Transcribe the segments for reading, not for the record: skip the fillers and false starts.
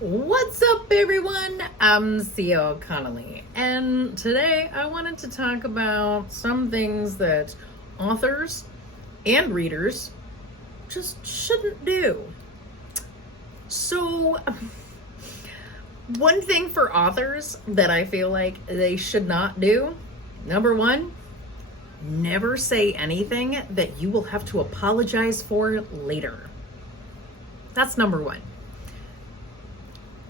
What's up, everyone? I'm CEO Connolly, and today I wanted to talk about some things that authors and readers just shouldn't do. So, one thing for authors that I feel like they should not do, number one, never say anything that you will have to apologize for later. That's number one.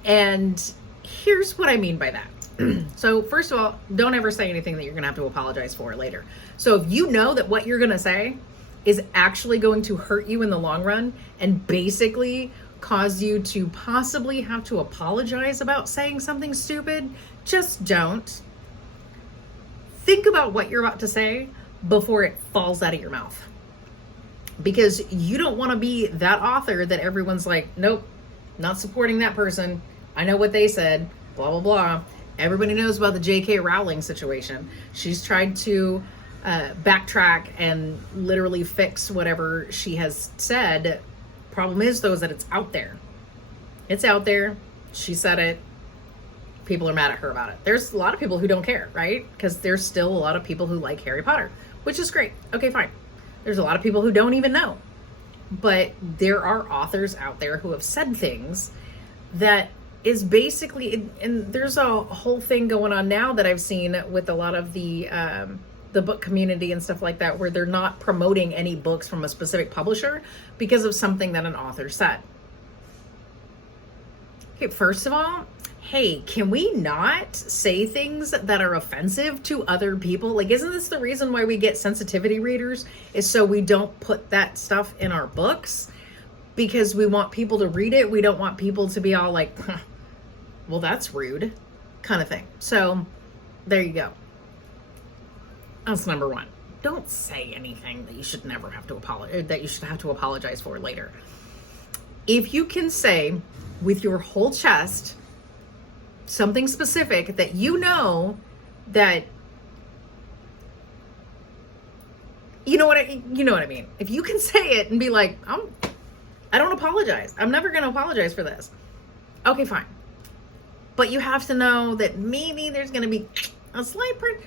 And here's what I mean by that. So first of all, don't ever say anything that you're going to have to apologize for later. So if you know that what you're going to say is actually going to hurt you in the long run and basically cause you to possibly have to apologize about saying something stupid, just don't. Think about what you're about to say before it falls out of your mouth. Because you don't want to be that author that everyone's like, nope, not supporting that person. I know what they said, blah, blah, blah. Everybody knows about the J.K. Rowling situation. She's tried to backtrack and literally fix whatever she has said. Problem is, though, is that it's out there. It's out there. She said it. People are mad at her about it. There's a lot of people who don't care, right? Because there's still a lot of people who like Harry Potter, which is great. Okay, fine. There's a lot of people who don't even know. But there are authors out there who have said things that is basically, and there's a whole thing going on now that I've seen with a lot of the book community and stuff like that, where they're not promoting any books from a specific publisher because of something that an author said. Okay, first of all, hey, can we not say things that are offensive to other people? Like, isn't this the reason why we get sensitivity readers? Is so we don't put that stuff in our books? Because we want people to read it. We don't want people to be all like, huh, well, that's rude, kind of thing. So there you go. That's number one. Don't say anything that you should never have to apologize for later. If you can say with your whole chest something specific that you know that you know what I mean. If you can say it and be like, I don't apologize. I'm never going to apologize for this. Okay, fine. But you have to know that maybe there's going to be a slight part.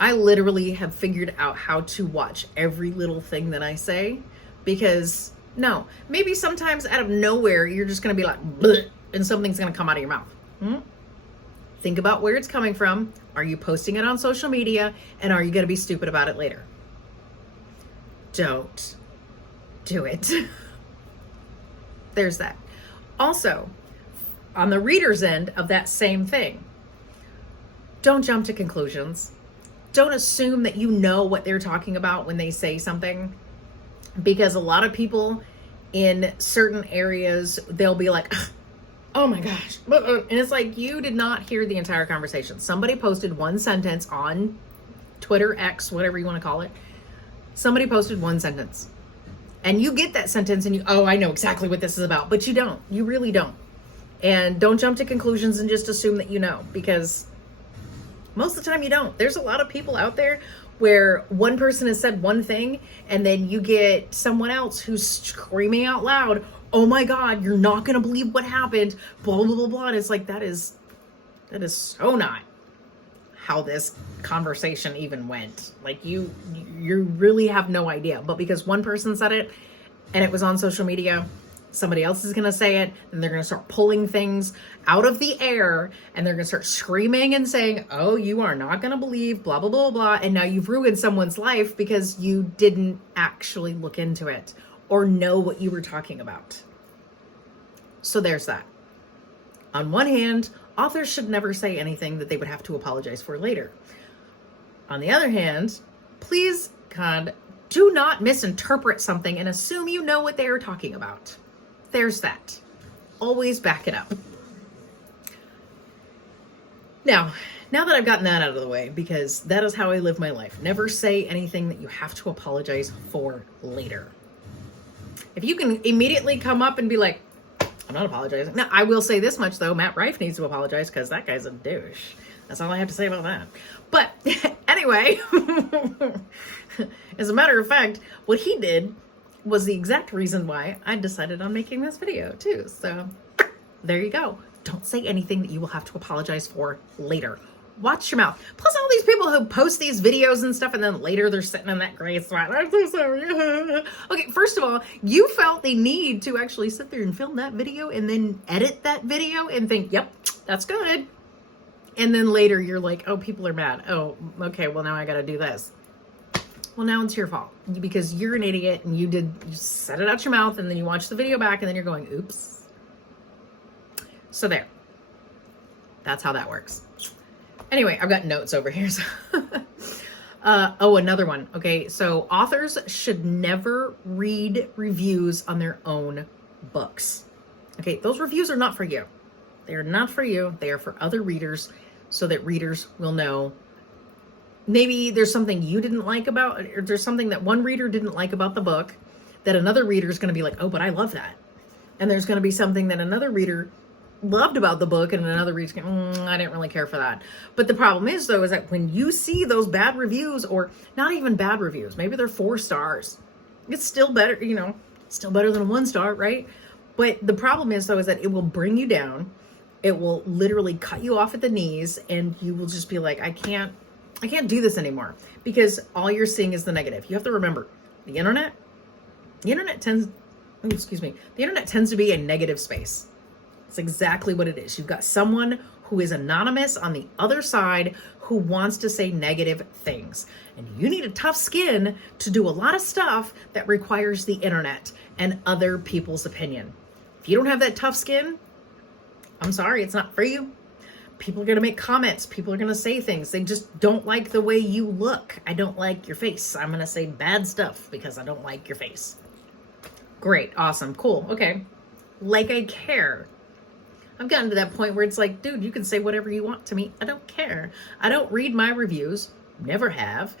I literally have figured out how to watch every little thing that I say, because no, maybe sometimes out of nowhere, you're just going to be like, bleh, and something's going to come out of your mouth. Think about where it's coming from. Are you posting it on social media? And are you going to be stupid about it later? Don't do it. There's that. Also, on the reader's end of that same thing, don't jump to conclusions. Don't assume that you know what they're talking about when they say something, because a lot of people in certain areas, they'll be like, oh my gosh. And it's like, you did not hear the entire conversation. Somebody posted one sentence on Twitter, X, whatever you want to call it. Somebody posted one sentence. And you get that sentence and I know exactly what this is about. But you don't. You really don't. And don't jump to conclusions and just assume that you know. Because most of the time you don't. There's a lot of people out there where one person has said one thing, and then you get someone else who's screaming out loud, oh my God, you're not going to believe what happened, blah, blah, blah, blah. And it's like, that is so not how this conversation even went. Like, you really have no idea. But because one person said it and it was on social media, somebody else is going to say it, and they're going to start pulling things out of the air, and they're going to start screaming and saying, oh, you are not going to believe, blah, blah, blah, blah. And now you've ruined someone's life because you didn't actually look into it or know what you were talking about. So there's that. On one hand, authors should never say anything that they would have to apologize for later. On the other hand, please, God, do not misinterpret something and assume you know what they are talking about. There's that. Always back it up. Now that I've gotten that out of the way, because that is how I live my life. Never say anything that you have to apologize for later. If you can immediately come up and be like, I'm not apologizing. Now, I will say this much, though. Matt Rife needs to apologize because that guy's a douche. That's all I have to say about that. But anyway, as a matter of fact, what he did was the exact reason why I decided on making this video too. So there you go. Don't say anything that you will have to apologize for later. Watch your mouth. Plus all these people who post these videos and stuff and then later they're sitting in that gray spot. I'm so sorry. Okay, first of all, you felt the need to actually sit there and film that video and then edit that video and think, yep, that's good. And then later you're like, oh, people are mad. Oh, okay, well now I gotta do this. Well, now it's your fault because you're an idiot and you said it out your mouth and then you watch the video back and then you're going, oops. So there. That's how that works. Anyway, I've got notes over here. So another one. Okay, so authors should never read reviews on their own books. Okay, those reviews are not for you. They are not for you. They are for other readers so that readers will know maybe there's something you didn't like about, or there's something that one reader didn't like about the book that another reader is going to be like, oh, but I love that. And there's going to be something that another reader loved about the book and another reader's going, I didn't really care for that. But the problem is though, is that when you see those bad reviews, or not even bad reviews, maybe they're 4 stars, it's still better, still better than a 1 star, right? But the problem is though, is that it will bring you down. It will literally cut you off at the knees and you will just be like, I can't do this anymore because all you're seeing is the negative. You have to remember the internet tends to be a negative space. It's exactly what it is. You've got someone who is anonymous on the other side who wants to say negative things. And you need a tough skin to do a lot of stuff that requires the internet and other people's opinion. If you don't have that tough skin, I'm sorry, it's not for you. People are going to make comments. People are going to say things. They just don't like the way you look. I don't like your face. I'm going to say bad stuff because I don't like your face. Great. Awesome. Cool. Okay. Like I care. I've gotten to that point where it's like, dude, you can say whatever you want to me. I don't care. I don't read my reviews. Never have.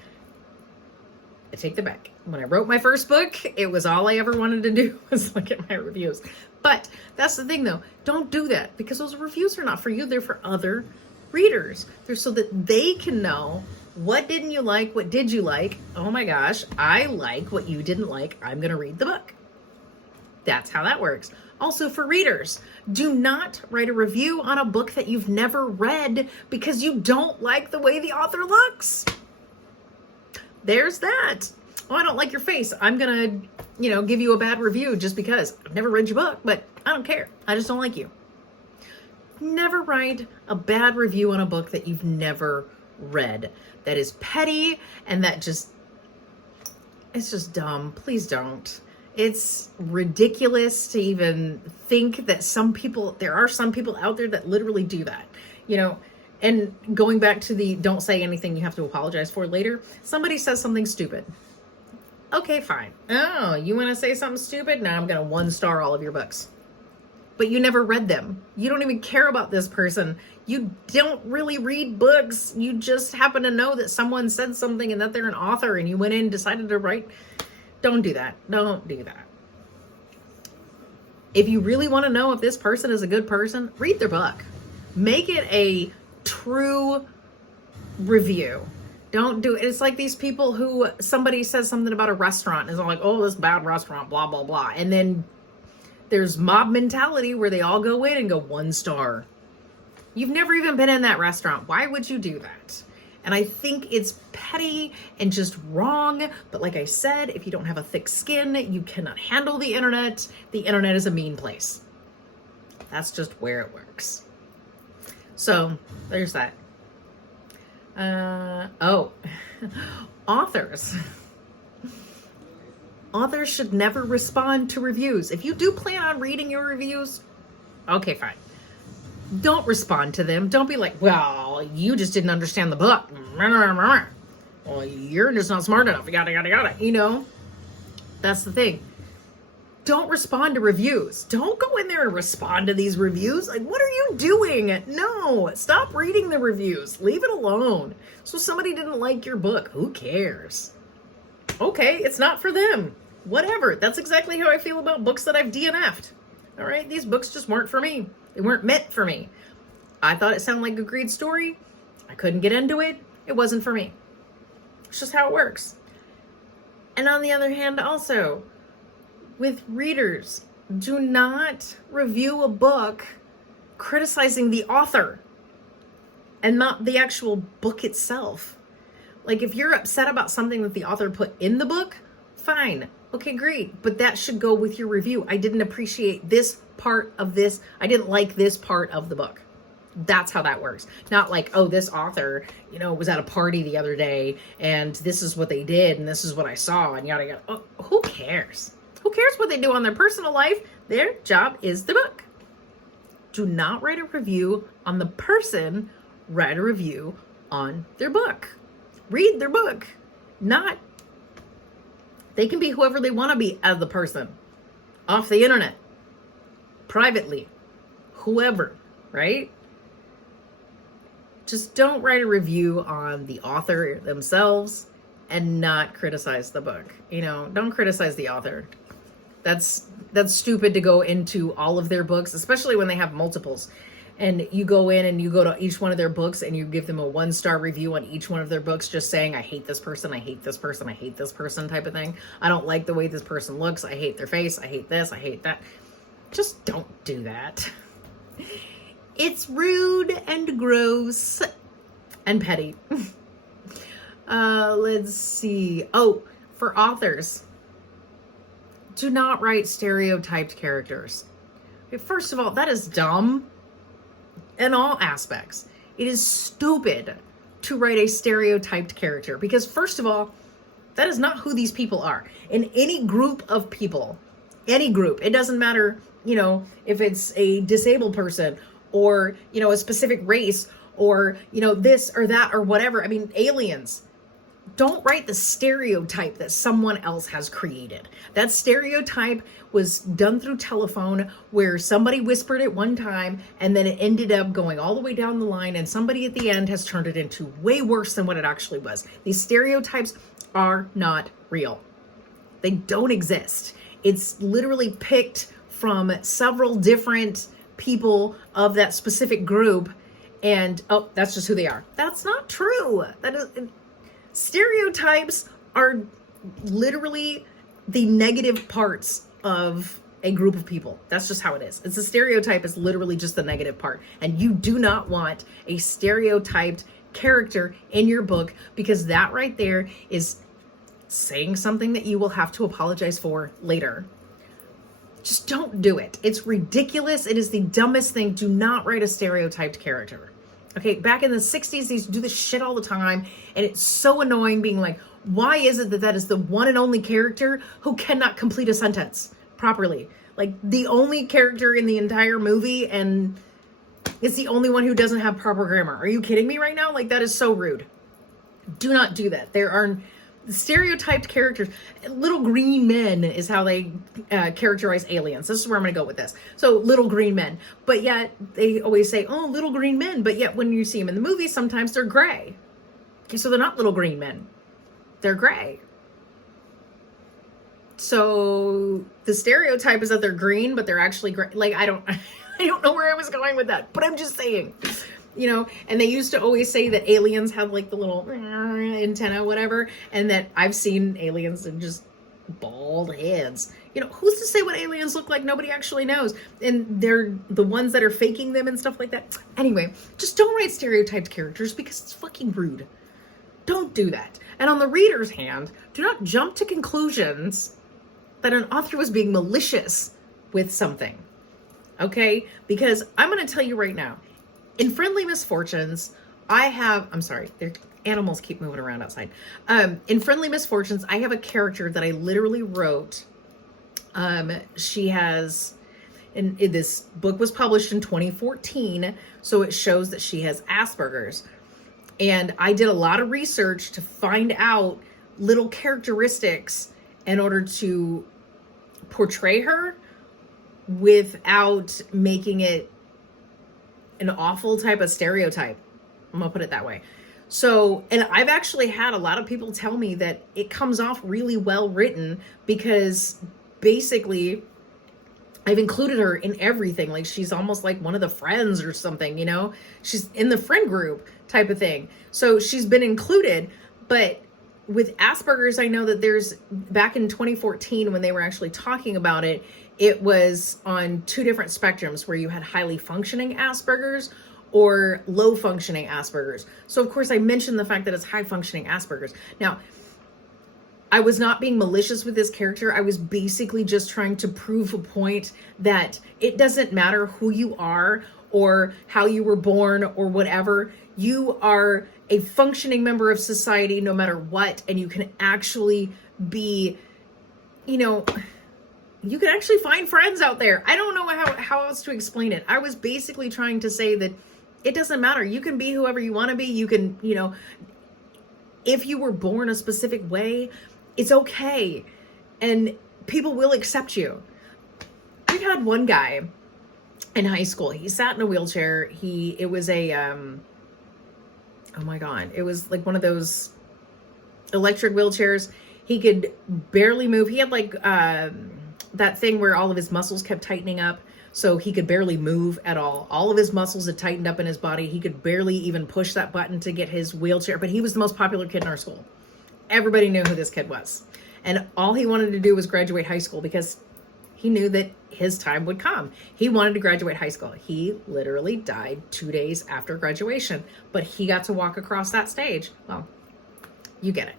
I take that back. When I wrote my first book, it was all I ever wanted to do was look at my reviews. But that's the thing though. Don't do that because those reviews are not for you. They're for other readers. They're so that they can know what didn't you like? What did you like? Oh my gosh, I like what you didn't like. I'm going to read the book. That's how that works. Also for readers, do not write a review on a book that you've never read because you don't like the way the author looks. There's that. Oh, I don't like your face. I'm going to, give you a bad review just because I've never read your book, but I don't care. I just don't like you. Never write a bad review on a book that you've never read. That is petty and it's just dumb. Please don't. It's ridiculous to even think that there are some people out there that literally do that, and going back to the don't say anything you have to apologize for later. Somebody says something stupid. Okay, fine. Oh, you want to say something stupid? Now I'm going to 1 star all of your books. But you never read them. You don't even care about this person. You don't really read books. You just happen to know that someone said something and that they're an author and you went in and decided to write. Don't do that. Don't do that. If you really want to know if this person is a good person, read their book. Make it a true review. Don't do it. It's like these people who somebody says something about a restaurant and is all like, oh, this bad restaurant, blah, blah, blah. And then there's mob mentality where they all go in and go 1 star. You've never even been in that restaurant. Why would you do that? And I think it's petty and just wrong. But like I said, if you don't have a thick skin, you cannot handle the internet. The internet is a mean place. That's just where it works. So there's that. Authors. Authors should never respond to reviews. If you do plan on reading your reviews, okay, fine. Don't respond to them. Don't be like, well, you just didn't understand the book. Well, you're just not smart enough. Yada, yada, yada. That's the thing. Don't respond to reviews. Don't go in there and respond to these reviews. Like, what are you doing? No, stop reading the reviews. Leave it alone. So somebody didn't like your book. Who cares? Okay, it's not for them. Whatever. That's exactly how I feel about books that I've DNF'd. All right, these books just weren't for me. They weren't meant for me. I thought it sounded like a great story. I couldn't get into it. It wasn't for me. It's just how it works. And on the other hand, also, with readers, do not review a book criticizing the author and not the actual book itself. Like, if you're upset about something that the author put in the book, fine. Okay, great. But that should go with your review. I didn't appreciate this part of this. I didn't like this part of the book. That's how that works. Not like, oh, this author, was at a party the other day and this is what they did and this is what I saw and yada yada. Oh, who cares? Who cares what they do on their personal life? Their job is the book. Do not write a review on the person. Write a review on their book. Read their book. They can be whoever they want to be as the person. Off the internet. Privately. Whoever, right? Just don't write a review on the author themselves and not criticize the book. Don't criticize the author. That's stupid to go into all of their books, especially when they have multiples. And you go in and you go to each one of their books and you give them a 1-star review on each one of their books, just saying, I hate this person, I hate this person, I hate this person type of thing. I don't like the way this person looks. I hate their face. I hate this. I hate that. Just don't do that. It's rude and gross and petty. Let's see. Oh, for authors, do not write stereotyped characters. First of all, that is dumb in all aspects. It is stupid to write a stereotyped character because, first of all, that is not who these people are. In any group of people, any group, it doesn't matter, if it's a disabled person or, a specific race or, this or that or whatever. I mean, aliens. Don't write the stereotype that someone else has created. That stereotype was done through telephone where somebody whispered it one time and then it ended up going all the way down the line and somebody at the end has turned it into way worse than what it actually was. These stereotypes are not real. They don't exist. It's literally picked from several different people of that specific group and, oh, that's just who they are. That's not true. Stereotypes are literally the negative parts of a group of people. That's just how it is. It's a stereotype is literally just the negative part. And you do not want a stereotyped character in your book because that right there is saying something that you will have to apologize for later. Just don't do it. It's ridiculous. It is the dumbest thing. Do not write a stereotyped character. Okay, back in the 60s, they used to do this shit all the time, and it's so annoying being like, why is it that is the one and only character who cannot complete a sentence properly? Like, the only character in the entire movie, and it's the only one who doesn't have proper grammar. Are you kidding me right now? Like, that is so rude. Do not do that. There are stereotyped characters. Little green men is how they characterize aliens. This is where I'm going to go with this. So little green men, but yet they always say, oh, little green men. But yet when you see them in the movie, sometimes they're gray. Okay, so they're not little green men. They're gray. So the stereotype is that they're green, but they're actually gray. Like, I don't know where I was going with that, but I'm just saying. And they used to always say that aliens have like the little antenna, whatever, and that I've seen aliens and just bald heads. Who's to say what aliens look like? Nobody actually knows. And they're the ones that are faking them and stuff like that. Anyway, just don't write stereotyped characters because it's fucking rude. Don't do that. And on the reader's hand, do not jump to conclusions that an author was being malicious with something. Okay? Because I'm going to tell you right now, in Friendly Misfortunes, I'm sorry, their animals keep moving around outside. In Friendly Misfortunes, I have a character that I literally wrote. She has, and this book was published in 2014, so it shows that she has Asperger's. And I did a lot of research to find out little characteristics in order to portray her without making it an awful type of stereotype. I'm gonna put it that way. So, and I've actually had a lot of people tell me that it comes off really well written because basically I've included her in everything. Like, she's almost like one of the friends or something, she's in the friend group type of thing. So she's been included, but with Asperger's, I know that there's, back in 2014 when they were actually talking about it, it was on two different spectrums where you had highly functioning Asperger's or low functioning Asperger's. So of course I mentioned the fact that it's high functioning Asperger's. Now, I was not being malicious with this character. I was basically just trying to prove a point that it doesn't matter who you are or how you were born or whatever. You are a functioning member of society no matter what, and you can actually be, you know, you can actually find friends out there. I don't know how else to explain it. I was basically trying to say that it doesn't matter. You can be whoever you want to be. You can, you know, if you were born a specific way, it's okay. And people will accept you. I had one guy in high school. He sat in a wheelchair. It was a, oh my God, it was like one of those electric wheelchairs. He could barely move. He had like that thing where all of his muscles kept tightening up, so he could barely move at all. All of his muscles had tightened up in his body. He could barely even push that button to get his wheelchair, but he was the most popular kid in our school. Everybody knew who this kid was. And all he wanted to do was graduate high school because he knew that his time would come. He wanted to graduate high school. He literally died 2 days after graduation, but he got to walk across that stage. Well, you get it.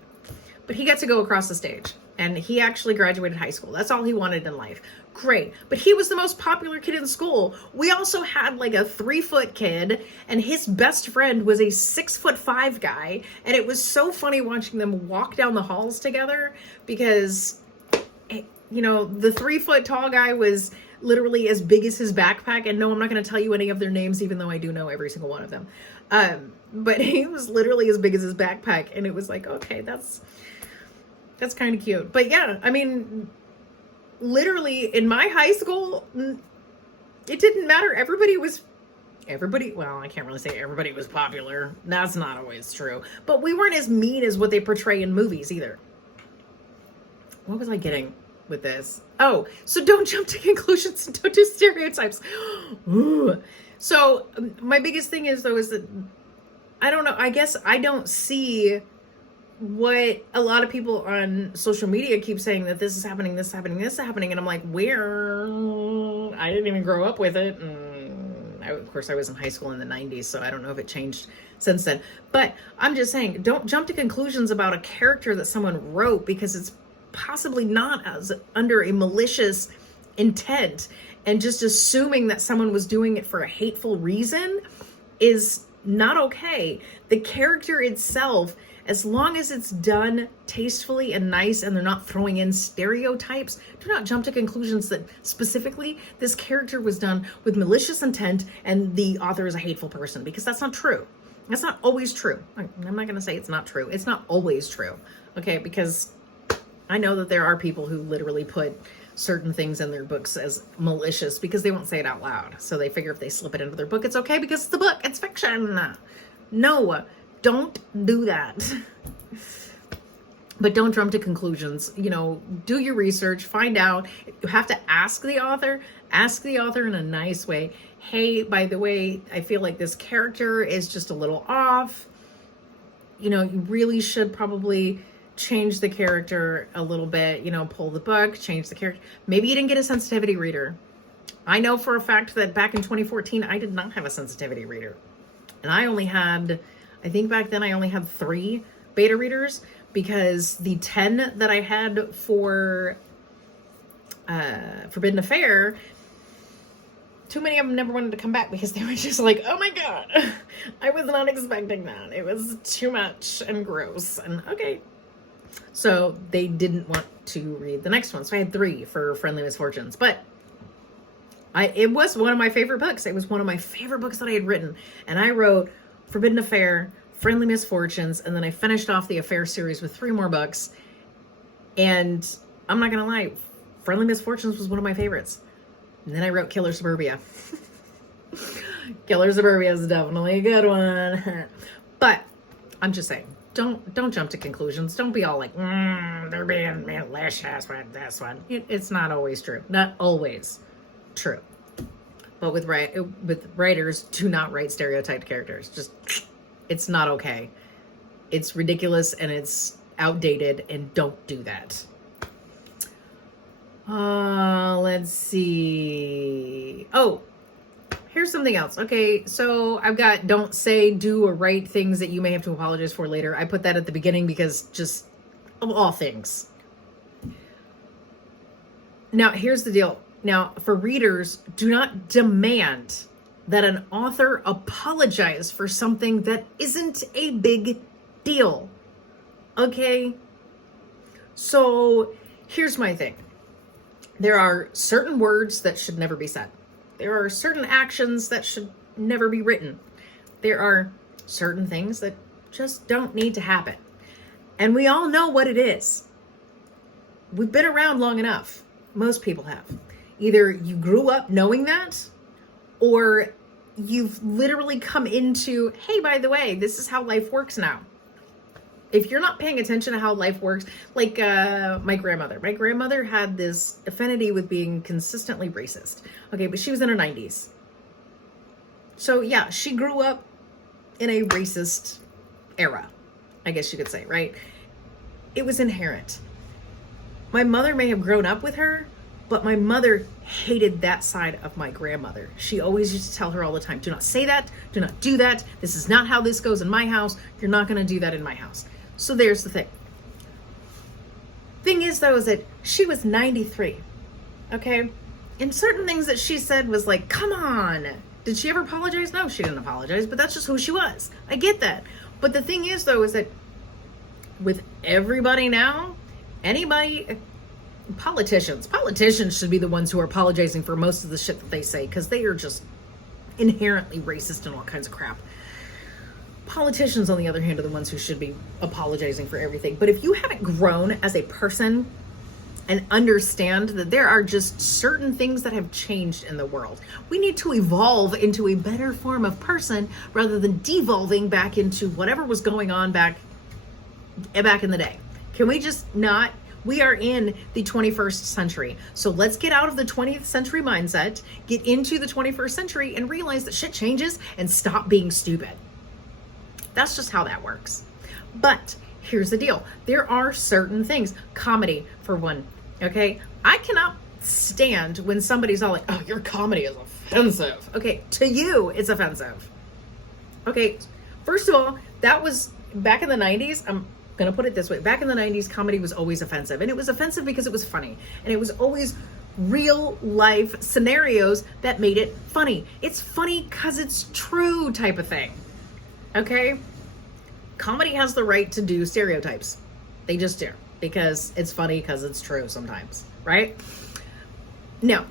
But he got to go across the stage, and he actually graduated high school. That's all he wanted in life. Great. But he was the most popular kid in school. We also had like a 3-foot kid, and his best friend was a 6'5" guy. And it was so funny watching them walk down the halls together because, you know, the 3-foot tall guy was literally as big as his backpack. And no, I'm not going to tell you any of their names, even though I do know every single one of them. But he was literally as big as his backpack. And it was like, okay, that's kind of cute. But yeah, I mean, literally in my high school, it didn't matter. Well, I can't really say everybody was popular. That's not always true. But we weren't as mean as what they portray in movies either. What was I getting with this? Oh, so don't jump to conclusions and don't do stereotypes. Ooh. So my biggest thing is though, is that I don't know. I guess I don't see what a lot of people on social media keep saying, that this is happening, this is happening, this is happening. And I'm like, where? I didn't even grow up with it. And of course I was in high school in the 90s, so I don't know if it changed since then. But I'm just saying, don't jump to conclusions about a character that someone wrote because it's possibly not as under a malicious intent, and just assuming that someone was doing it for a hateful reason is not okay. The character itself, as long as it's done tastefully and nice and they're not throwing in stereotypes, do not jump to conclusions that specifically this character was done with malicious intent and the author is a hateful person, because that's not true. That's not always true. I'm not going to say it's not true. It's not always true. Okay, because I know that there are people who literally put certain things in their books as malicious because they won't say it out loud. So they figure if they slip it into their book, it's okay because it's the book. It's fiction. No. Don't do that. But don't jump to conclusions. You know, do your research, find out. You have to ask the author in a nice way. Hey, by the way, I feel like this character is just a little off. You know, you really should probably change the character a little bit, you know, pull the book, change the character. Maybe you didn't get a sensitivity reader. I know for a fact that back in 2014, I did not have a sensitivity reader. And I only had, I think back then I only had 3 beta readers, because the 10 that I had for Forbidden Affair, too many of them never wanted to come back because they were just like, oh my God, I was not expecting that. It was too much and gross. And okay. So they didn't want to read the next one. So I had 3 for Friendly Misfortunes. But it was one of my favorite books. It was one of my favorite books that I had written. And I wrote Forbidden Affair, Friendly Misfortunes, and then I finished off the Affair series with 3 more books. And I'm not going to lie, Friendly Misfortunes was one of my favorites. And then I wrote Killer Suburbia. Killer Suburbia is definitely a good one. But I'm just saying, don't jump to conclusions. Don't be all like, they're being malicious with this one. It's not always true. Not always true. But with writers, do not write stereotyped characters. Just, it's not okay. It's ridiculous, and it's outdated, and don't do that. Let's see. Oh, here's something else. Okay, so I've got don't say, do, or write things that you may have to apologize for later. I put that at the beginning because just of all things. Now, here's the deal. Now, for readers, do not demand that an author apologize for something that isn't a big deal. Okay? So, here's my thing. There are certain words that should never be said. There are certain actions that should never be written. There are certain things that just don't need to happen. And we all know what it is. We've been around long enough. Most people have. Either you grew up knowing that, or you've literally come into, hey, by the way, this is how life works now. If you're not paying attention to how life works, like my grandmother had this affinity with being consistently racist. Okay, but she was in her 90s. So yeah, she grew up in a racist era, I guess you could say, right? It was inherent. My mother may have grown up with her, but my mother hated that side of my grandmother. She always used to tell her all the time, do not say that, do not do that. This is not how this goes in my house. You're not going to do that in my house. So there's the thing. Thing is, though, is that she was 93, okay? And certain things that she said was like, come on. Did she ever apologize? No, she didn't apologize, but that's just who she was. I get that. But the thing is, though, is that with everybody now, anybody, politicians should be the ones who are apologizing for most of the shit that they say, because they are just inherently racist and all kinds of crap. Politicians, on the other hand, are the ones who should be apologizing for everything. But if you haven't grown as a person and understand that there are just certain things that have changed in the world, we need to evolve into a better form of person rather than devolving back into whatever was going on back in the day. Can we just not? We are in the 21st century. So let's get out of the 20th century mindset, get into the 21st century, and realize that shit changes and stop being stupid. That's just how that works. But here's the deal. There are certain things. Comedy, for one. Okay? I cannot stand when somebody's all like, oh, your comedy is offensive. Okay, to you, it's offensive. Okay, first of all, that was back in the 90s. I'm going to put it this way. Back in the 90s, comedy was always offensive. And it was offensive because it was funny. And it was always real life scenarios that made it funny. It's funny because it's true type of thing. Okay? Comedy has the right to do stereotypes. They just do. Because it's funny because it's true sometimes. Right? Now,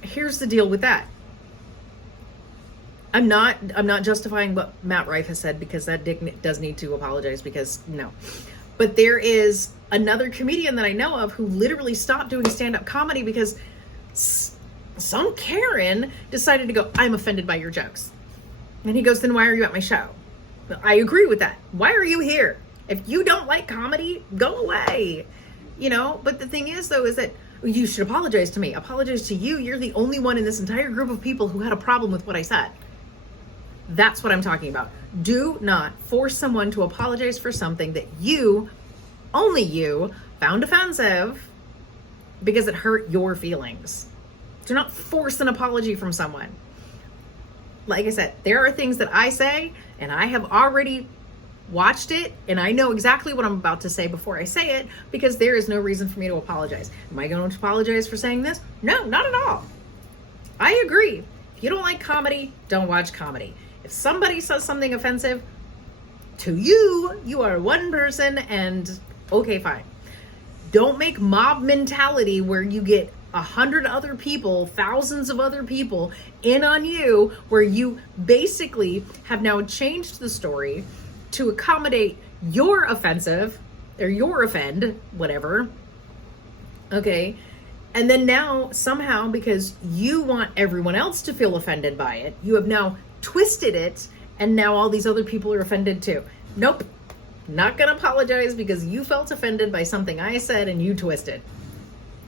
here's the deal with that. I'm not justifying what Matt Rife has said, because that dick does need to apologize, because no. But there is another comedian that I know of who literally stopped doing stand-up comedy because some Karen decided to go, I'm offended by your jokes. And he goes, then why are you at my show? I agree with that. Why are you here? If you don't like comedy, go away. You know, but the thing is, though, is that you should apologize to me. Apologize to you. You're the only one in this entire group of people who had a problem with what I said. That's what I'm talking about. Do not force someone to apologize for something that you, only you, found offensive because it hurt your feelings. Do not force an apology from someone. Like I said, there are things that I say, and I have already watched it, and I know exactly what I'm about to say before I say it, because there is no reason for me to apologize. Am I going to apologize for saying this? No, not at all. I agree. If you don't like comedy, don't watch comedy. If somebody says something offensive to you, you are one person, and okay, fine. Don't make mob mentality where you get 100 other people, thousands of other people in on you, where you basically have now changed the story to accommodate your offensive or your offend, whatever. Okay. And then now somehow, because you want everyone else to feel offended by it, you have now twisted it, and now all these other people are offended too. Nope. Not gonna apologize because you felt offended by something I said and you twisted.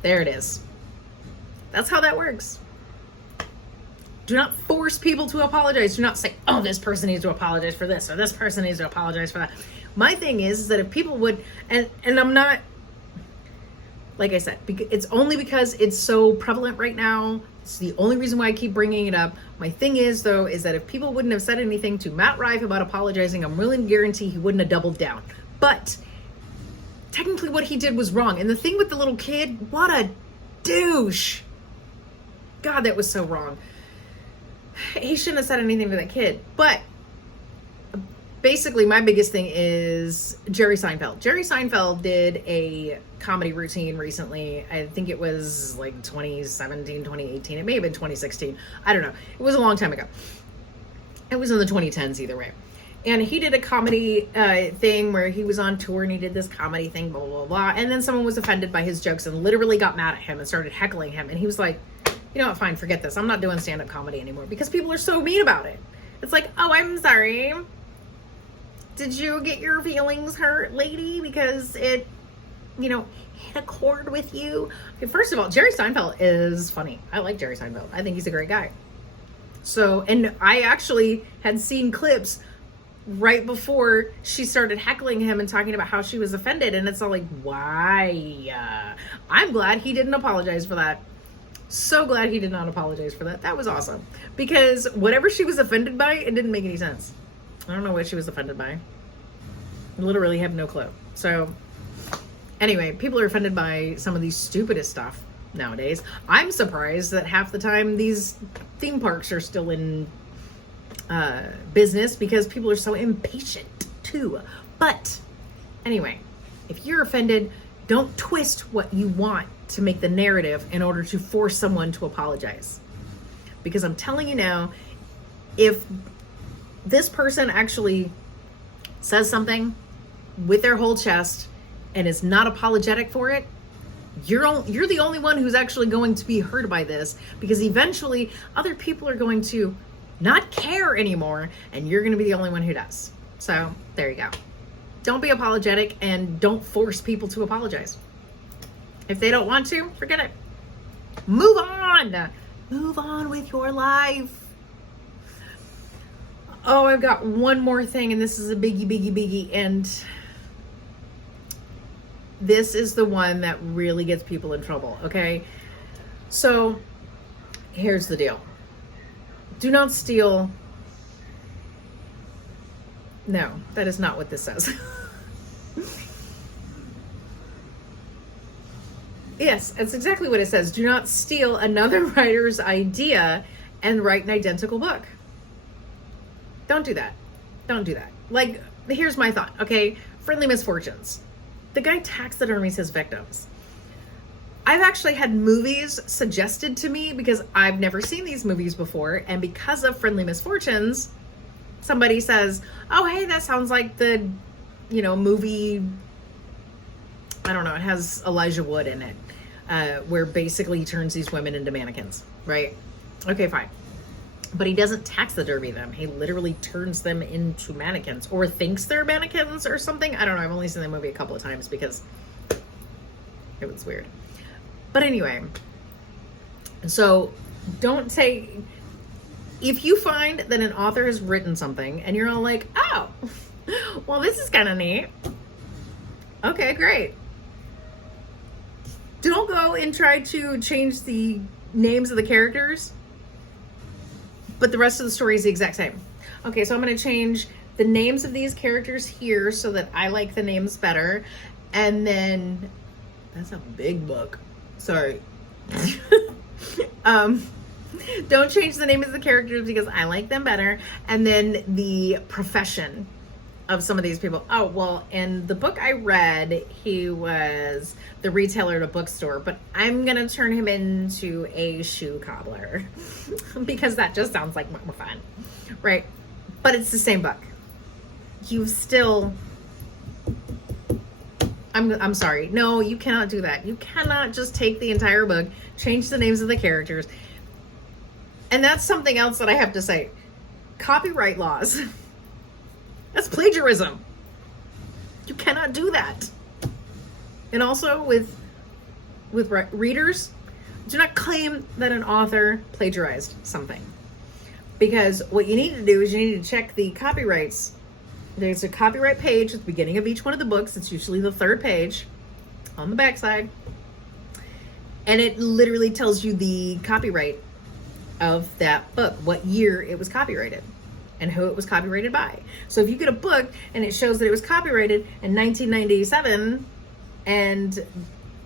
There it is. That's how that works. Do not force people to apologize. Do not say, oh, this person needs to apologize for this, or this person needs to apologize for that. My thing is that if people would, and I'm not, like I said, it's only because it's so prevalent right now. It's the only reason why I keep bringing it up. My thing is, though, is that if people wouldn't have said anything to Matt Rife about apologizing, I'm willing to guarantee he wouldn't have doubled down. But technically what he did was wrong. And the thing with the little kid, what a douche. God, that was so wrong. He shouldn't have said anything to that kid. But basically, my biggest thing is Jerry Seinfeld. Jerry Seinfeld did a comedy routine recently. I think it was like 2017, 2018. It may have been 2016. I don't know. It was a long time ago. It was in the 2010s either way. And he did a comedy thing where he was on tour and he did this comedy thing, blah, blah, blah. And then someone was offended by his jokes and literally got mad at him and started heckling him. And he was like, you know what, fine, forget this. I'm not doing stand-up comedy anymore because people are so mean about it. It's like, oh, I'm sorry. Did you get your feelings hurt, lady? Because it, you know, hit a chord with you. Okay, first of all, Jerry Seinfeld is funny. I like Jerry Seinfeld. I think he's a great guy. So, and I actually had seen clips right before she started heckling him and talking about how she was offended. And it's all like, why? I'm glad he didn't apologize for that. So glad he did not apologize for that. That was awesome. Because whatever she was offended by, it didn't make any sense. I don't know what she was offended by. I literally have no clue. So anyway, people are offended by some of these stupidest stuff nowadays. I'm surprised that half the time these theme parks are still in business because people are so impatient too. But anyway, if you're offended, don't twist what you want to make the narrative in order to force someone to apologize. Because I'm telling you now, if this person actually says something with their whole chest and is not apologetic for it, you're the only one who's actually going to be hurt by this, because eventually other people are going to not care anymore and you're going to be the only one who does. So there you go. Don't be apologetic and don't force people to apologize. If they don't want to, forget it. Move on. Move on with your life. Oh, I've got one more thing, and this is a biggie, and this is the one that really gets people in trouble, okay? So, here's the deal. Do not steal. No, that is not what this says. Yes, that's exactly what it says. Do not steal another writer's idea and write an identical book. Don't do that. Don't do that. Like, here's my thought, okay? Friendly Misfortunes. The guy taxidermies his victims. I've actually had movies suggested to me because I've never seen these movies before. And because of Friendly Misfortunes, somebody says, oh, hey, that sounds like the, movie, I don't know, it has Elijah Wood in it, where basically he turns these women into mannequins, right? Okay, fine. But he doesn't taxidermy them. He literally turns them into mannequins, or thinks they're mannequins or something. I don't know. I've only seen the movie a couple of times because it was weird. But anyway, so don't take, if you find that an author has written something and you're all like, oh, well, this is kind of neat. Okay, great. Don't go and try to change the names of the characters, but the rest of the story is the exact same. Okay, so I'm going to change the names of these characters here so that I like the names better. And then, that's a big book. Sorry. Don't change the name of the characters because I like them better. And then the profession of some of these people. Oh, well, in the book I read, he was the retailer at a bookstore, but I'm going to turn him into a shoe cobbler because that just sounds like more fun, right? But it's the same book. You still, I'm sorry. No, you cannot do that. You cannot just take the entire book, change the names of the characters. And that's something else that I have to say. Copyright laws. That's plagiarism. You cannot do that. And also with readers, do not claim that an author plagiarized something. Because what you need to do is you need to check the copyrights. There's a copyright page at the beginning of each one of the books. It's usually the third page on the backside. And it literally tells you the copyright of that book, what year it was copyrighted and who it was copyrighted by. So if you get a book and it shows that it was copyrighted in 1997 and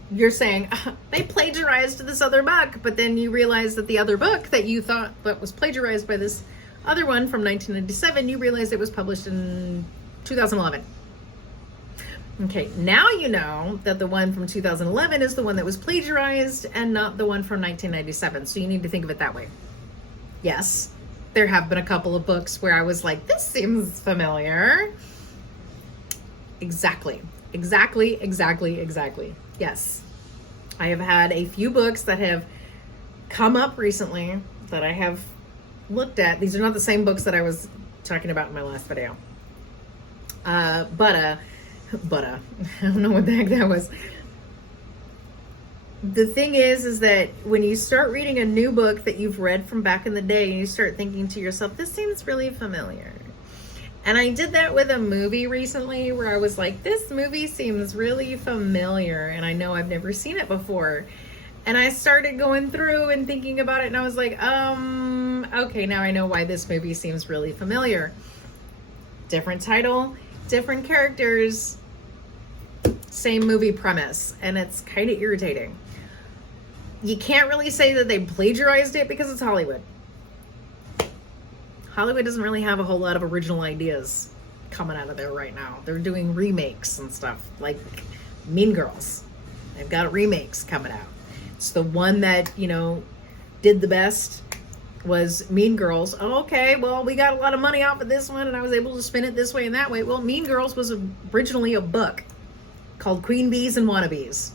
you're saying they plagiarized this other book, but then you realize that the other book that you thought that was plagiarized by this other one from 1997, you realize it was published in 2011. Okay, now you know that the one from 2011 is the one that was plagiarized and not the one from 1997. So you need to think of it that way. Yes, there have been a couple of books where I was like, this seems familiar. Exactly. Yes. I have had a few books that have come up recently that I have looked at. These are not the same books that I was talking about in my last video. But I don't know what the heck that was. The thing is that when you start reading a new book that you've read from back in the day, and you start thinking to yourself, this seems really familiar. And I did that with a movie recently where I was like, this movie seems really familiar, and I know I've never seen it before. And I started going through and thinking about it, and I was like, okay, now I know why this movie seems really familiar. Different title, different characters, same movie premise, and it's kind of irritating. You can't really say that they plagiarized it because it's Hollywood. Hollywood doesn't really have a whole lot of original ideas coming out of there right now. They're doing remakes and stuff, like Mean Girls. They've got remakes coming out. It's the one that, did the best was Mean Girls. Oh, okay, well, we got a lot of money off of this one, and I was able to spin it this way and that way. Well, Mean Girls was originally a book called Queen Bees and Wannabes.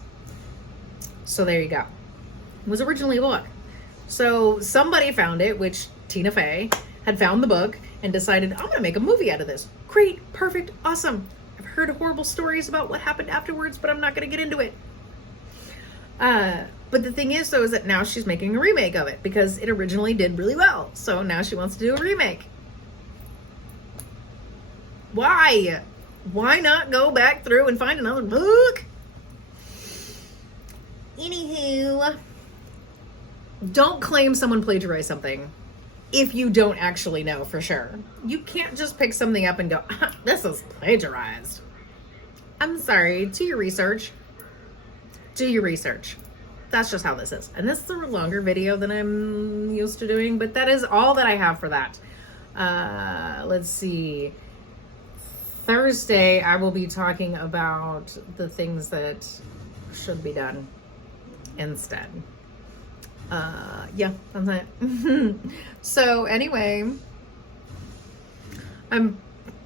So there you go. It was originally a book. So somebody found it, which Tina Fey had found the book and decided, I'm going to make a movie out of this. Great, perfect, awesome. I've heard horrible stories about what happened afterwards, but I'm not going to get into it. But the thing is, though, is that now she's making a remake of it because it originally did really well. So now she wants to do a remake. Why? Why not go back through and find another book? Anywho, don't claim someone plagiarized something if you don't actually know for sure. You can't just pick something up and go, this is plagiarized. I'm sorry, do your research. Do your research. That's just how this is. And this is a longer video than I'm used to doing, but that is all that I have for that. Let's see. Thursday, I will be talking about the things that should be done instead. Yeah, that's it. So anyway, I'm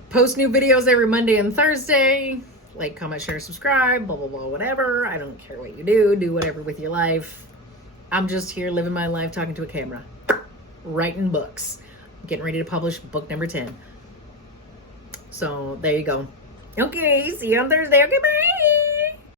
post new videos every Monday and Thursday. Like, comment, share, subscribe, blah, blah, blah, whatever. I don't care what you do whatever with your life. I'm just here living my life, talking to a camera, writing books, getting ready to publish book number 10. So there you go. Okay, see you on Thursday. Okay, bye.